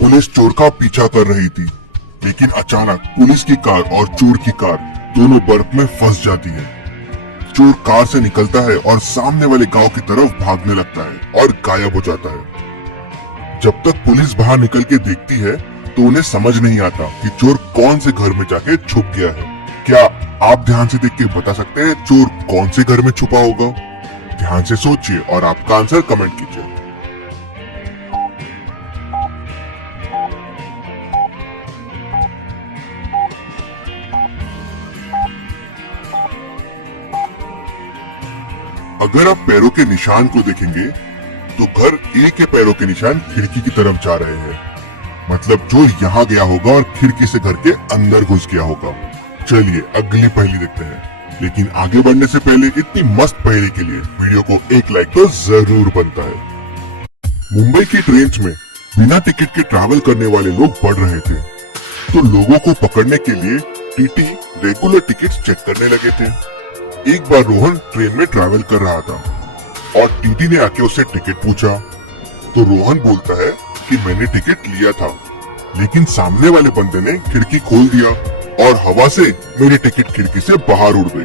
Police चोर का पीछा कर रही थी, लेकिन अचानक पुलिस की कार और चोर की कार दोनों बर्फ में फंस जाती है। चोर कार से निकलता है और सामने वाले गांव की तरफ भागने लगता है और गायब हो जाता है। जब तक पुलिस बाहर निकल के देखती है तो उन्हें समझ नहीं आता कि चोर कौन से घर में जाके छुप गया है। क्या आप ध्यान से देख के बता सकते हैं चोर कौन से घर में छुपा होगा? ध्यान से सोचिए और आपका आंसर कमेंट कीजिए। अगर आप पैरों के निशान को देखेंगे तो घर ए के पैरों के निशान खिड़की की तरफ जा रहे हैं। मतलब चोर यहाँ गया होगा और खिड़की से घर के अंदर घुस गया होगा। चलिए अगली पहेली देखते हैं, लेकिन आगे बढ़ने से पहले इतनी मस्त पहेली के लिए वीडियो को एक लाइक तो जरूर बनता है। मुंबई की ट्रेन में बिना टिकट के ट्रैवल करने वाले लोग बढ़ रहे थे, तो लोगों को पकड़ने के लिए टीटी रेगुलर टिकट्स चेक करने लगे थे। एक बार रोहन ट्रेन में ट्रैवल कर रहा था और टीटी ने आके उससे टिकट पूछा, तो रोहन बोलता है कि मैंने टिकट लिया था, लेकिन सामने वाले बंदे ने खिड़की खोल दिया और हवा से मेरी टिकट खिड़की से बाहर उड़ गई।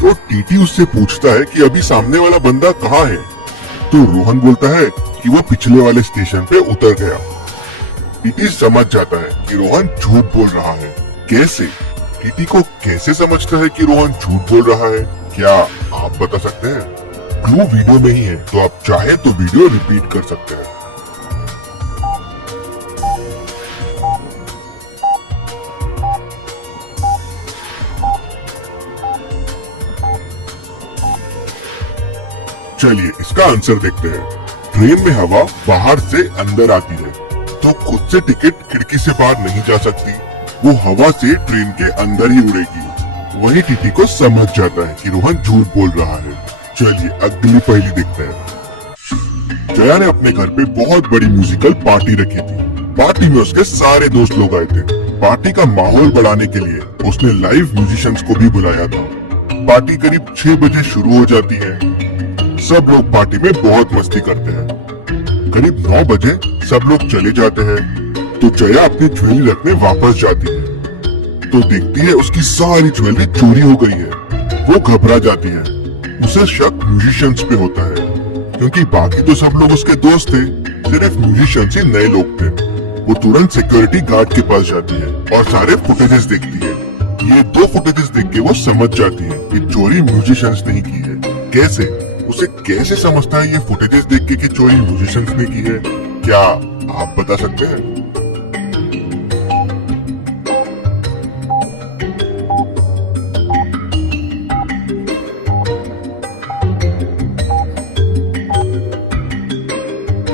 तो टीटी उससे पूछता है कि अभी सामने वाला बंदा कहाँ है? तो रोहन बोलता है कि वो पिछले वाले स्टेशन पे उतर गया। टीटी समझ जाता है कि रोहन झूठ बोल रहा है। कैसे? टीटी को कैसे समझता है कि रोहन झूठ बोल रहा है? क्या आप बता सकते हैं? क्लू वीडियो में ही है, तो आप चाहे तो वीडियो रिपीट कर सकते हैं। चलिए इसका आंसर देखते हैं। ट्रेन में हवा बाहर से अंदर आती है, तो खुद से टिकट खिड़की से बाहर नहीं जा सकती, वो हवा से ट्रेन के अंदर ही उड़ेगी। वही टीटी को समझ जाता है कि रोहन झूठ बोल रहा है। चलिए अगली पहेली देखते हैं। जया ने अपने घर पे बहुत बड़ी म्यूजिकल पार्टी रखी थी। पार्टी में उसके सारे दोस्त लोग आए थे। पार्टी का माहौल बढ़ाने के लिए उसने लाइव म्यूजिशियंस को भी बुलाया था। पार्टी करीब 6 बजे शुरू हो जाती है। सब लोग पार्टी में बहुत मस्ती करते हैं। करीब 9 बजे सब लोग चले जाते हैं, तो जया अपनी ज्वेलरी रखने वापस जाती है, तो देखती है उसकी सारी ज्वेलरी चोरी हो गई है। वो घबरा जाती है। उसे शक म्यूजिशियंस पे होता है, क्योंकि बाकी तो सब लोग उसके दोस्त थे, सिर्फ म्यूजिशियंस ही नए लोग थे। वो तुरंत सिक्योरिटी गार्ड के पास जाती है और सारे फुटेजेस देखती है। ये 2 फुटेजेस देख के वो समझ जाती है कि चोरी म्यूजिशियंस ने की है। कैसे? उसे कैसे समझता है ये फुटेजेस देख के कि चोरी म्यूजिशियंस ने की है? क्या आप बता सकते हैं?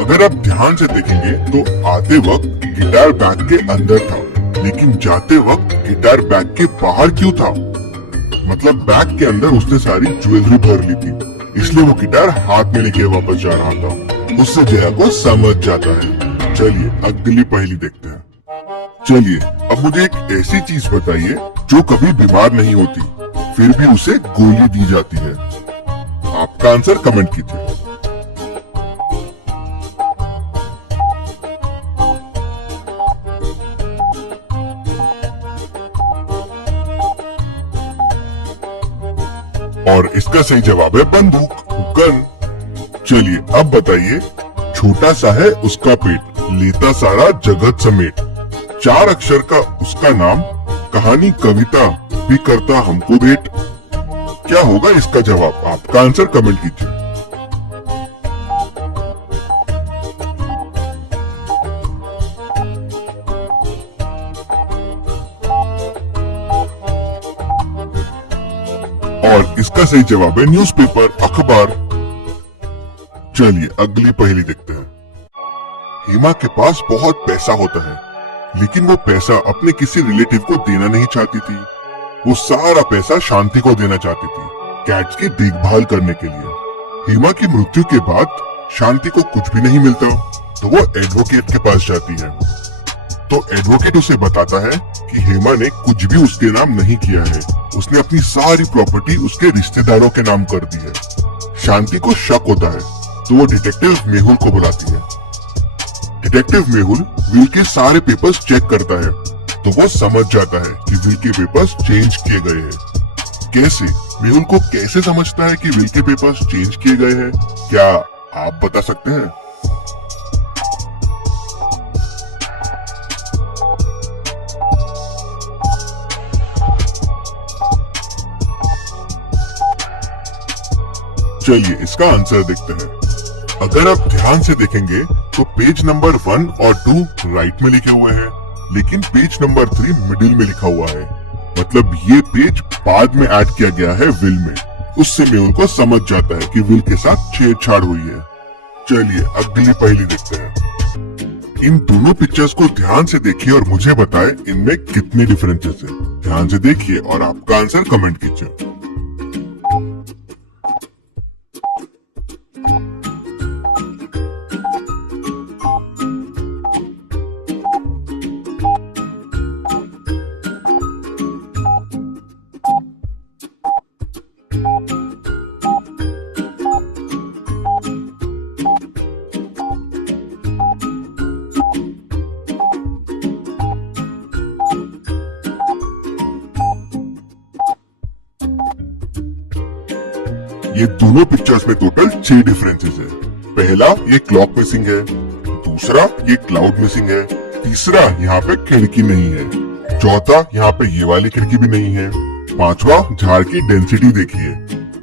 अगर आप ध्यान से देखेंगे तो आते वक्त गिटार बैग के अंदर था, लेकिन जाते वक्त गिटार बैग के बाहर क्यों था? मतलब बैग के अंदर उसने सारी ज्वेलरी भर ली थी, इसलिए वो गिटार हाथ में लेके वापस जा रहा था। उससे जया को समझ जाता है। चलिए अगली पहेली देखते हैं। चलिए अब मुझे एक ऐसी चीज बताइए जो कभी बीमार नहीं होती, फिर भी उसे गोली दी जाती है। आपका आंसर कमेंट कीजिए। और इसका सही जवाब है बंदूक, गन। चलिए अब बताइए, छोटा सा है उसका पेट, लेता सारा जगत समेट। 4 अक्षर का उसका नाम, कहानी कविता भी करता हमको भेंट। क्या होगा इसका जवाब? आपका आंसर कमेंट कीजिए। और इसका सही जवाब है न्यूज़पेपर, अखबार। चलिए अगली पहेली देखते हैं। हेमा के पास बहुत पैसा होता है, लेकिन वो पैसा अपने किसी रिलेटिव को देना नहीं चाहती थी। वो सारा पैसा शांति को देना चाहती थी, कैट्स की देखभाल करने के लिए। हेमा की मृत्यु के बाद शांति को कुछ भी नहीं मिलता, तो वो एडवोकेट के पास जाती है। तो एडवोकेट उसे बताता है कि हेमा ने कुछ भी उसके नाम नहीं किया है, उसने अपनी सारी प्रॉपर्टी उसके रिश्तेदारों के नाम कर दी है। शांति को शक होता है, तो वो डिटेक्टिव मेहुल को बुलाती है। डिटेक्टिव मेहुल विल के सारे पेपर्स चेक करता है तो वो समझ जाता है कि विल के पेपर्स चेंज किए गए हैं। कैसे? मेहुल को कैसे समझता है कि विल के पेपर्स चेंज किए गए हैं? क्या आप बता सकते हैं? चलिए इसका आंसर देखते हैं। अगर आप ध्यान से देखेंगे तो पेज नंबर 1 और 2 राइट में लिखे हुए हैं, लेकिन पेज नंबर 3 मिडिल में लिखा हुआ है। मतलब ये पेज बाद में ऐड किया गया है विल में। उससे मेहुल को समझ जाता है कि विल के साथ छेड़छाड़ हुई है। चलिए अगली पहेली देखते हैं। इन दोनों पिक्चर्स को ध्यान से देखिए और मुझे बताएं इनमें कितने डिफरेंसेस हैं। ध्यान से देखिए और आपका आंसर कमेंट कीजिए। ये दोनों पिक्चर्स में टोटल 6 डिफरेंसेस है। पहला, ये क्लॉक मिसिंग है। दूसरा, ये क्लाउड मिसिंग है। तीसरा, यहाँ पे खिड़की नहीं है। चौथा, यहाँ पे ये वाली खिड़की भी नहीं है। पांचवा, झाड़ की डेंसिटी देखिए।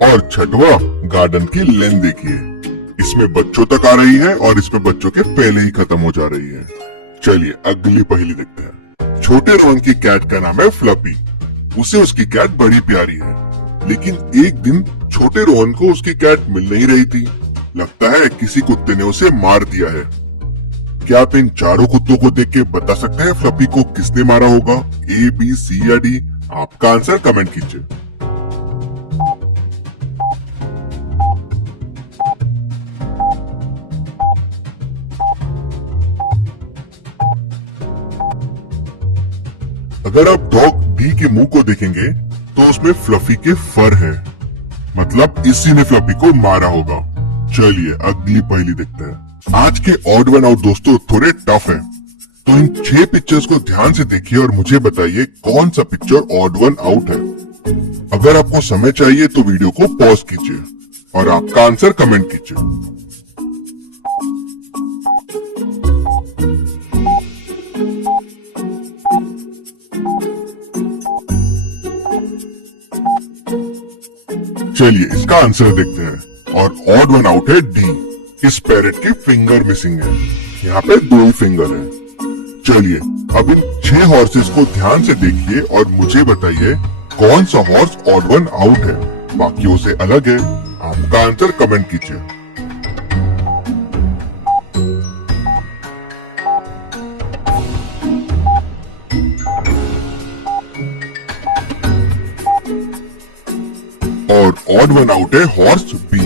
और छठवा, गार्डन की लेंथ देखिए। इसमें बच्चों तक आ रही है और इसमें बच्चों के पहले ही खत्म हो जा रही है। चलिए अगली पहेली देखते हैं। छोटे रोहन की कैट का नाम है फ्लफी। उसे उसकी कैट बड़ी प्यारी है, लेकिन एक दिन छोटे रोहन को उसकी कैट मिल नहीं रही थी। लगता है किसी कुत्ते ने उसे मार दिया है। क्या आप इन चारों कुत्तों को देख के बता सकते हैं फ्लफी को किसने मारा होगा? ए, बी, सी या डी? आपका आंसर कमेंट कीजिए। अगर आप डॉग डी के मुंह को देखेंगे तो उसमें फ्लफी के फर है। मतलब इसी ने फ्लफी को मारा होगा। चलिए अगली पहेली देखते हैं। आज के ऑड वन आउट दोस्तों थोड़े टफ है, तो इन 6 पिक्चर्स को ध्यान से देखिए और मुझे बताइए कौन सा पिक्चर ऑड वन आउट है। अगर आपको समय चाहिए तो वीडियो को पॉज कीजिए और आपका आंसर कमेंट कीजिए। चलिए इसका आंसर देखते हैं और ऑड वन आउट है डी। इस पैरेट की फिंगर मिसिंग है। यहाँ पे 2 फिंगर है। चलिए अब इन 6 हॉर्सेस को ध्यान से देखिए और मुझे बताइए कौन सा हॉर्स ऑड वन आउट है, बाकियों से अलग है। आपका आंसर कमेंट कीजिए। और ऑड वन आउट है हॉर्स बी।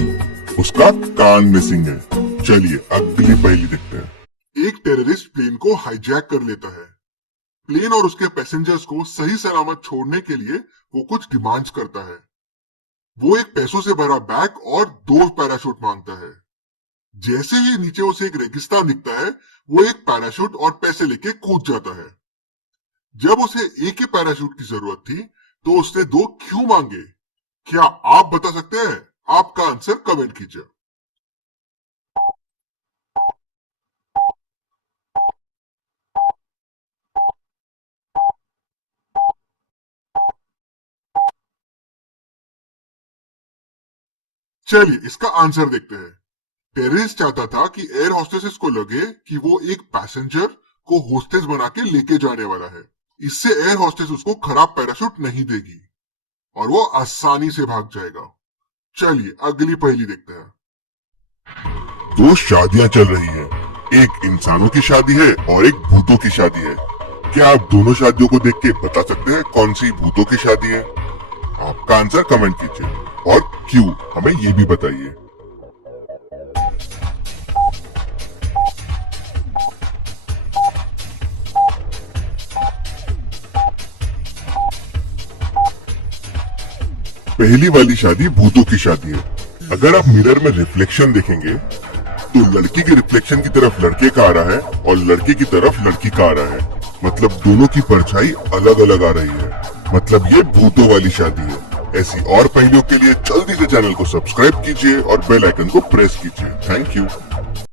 उसका कान मिसिंग है। चलिए अगली पहेली देखते हैं। एक टेररिस्ट प्लेन को हाईजैक कर लेता है। प्लेन और उसके पैसेंजर्स को सही सलामत छोड़ने के लिए वो कुछ डिमांड्स करता है। वो एक पैसों से भरा बैग और 2 पैराशूट मांगता है। जैसे ही नीचे उसे एक रेगिस्तान दिखता है, वो एक पैराशूट और पैसे लेके कूद जाता है। जब उसे एक ही पैराशूट की जरूरत थी तो उसने 2 क्यों मांगे? क्या आप बता सकते हैं? आपका आंसर कमेंट कीजिए। चलिए इसका आंसर देखते हैं। टेररिस्ट चाहता था कि एयर होस्टेसेस को लगे कि वो एक पैसेंजर को होस्टेस बना के लेके जाने वाला है। इससे एयर होस्टेस उसको खराब पैराशूट नहीं देगी और वो आसानी से भाग जाएगा। चलिए अगली पहेली देखते हैं। 2 शादियां चल रही हैं। एक इंसानों की शादी है और एक भूतों की शादी है। क्या आप दोनों शादियों को देख के बता सकते हैं कौन सी भूतों की शादी है? आपका आंसर कमेंट कीजिए और क्यों हमें ये भी बताइए। पहली वाली शादी भूतों की शादी है। अगर आप मिरर में रिफ्लेक्शन देखेंगे तो लड़की के रिफ्लेक्शन की तरफ लड़के का आ रहा है और लड़के की तरफ लड़की का आ रहा है। मतलब दोनों की परछाई अलग अलग आ रही है। मतलब ये भूतों वाली शादी है। ऐसी और पहलियों के लिए जल्दी से चैनल को सब्सक्राइब कीजिए और बेल आइकन को प्रेस कीजिए। Thank you.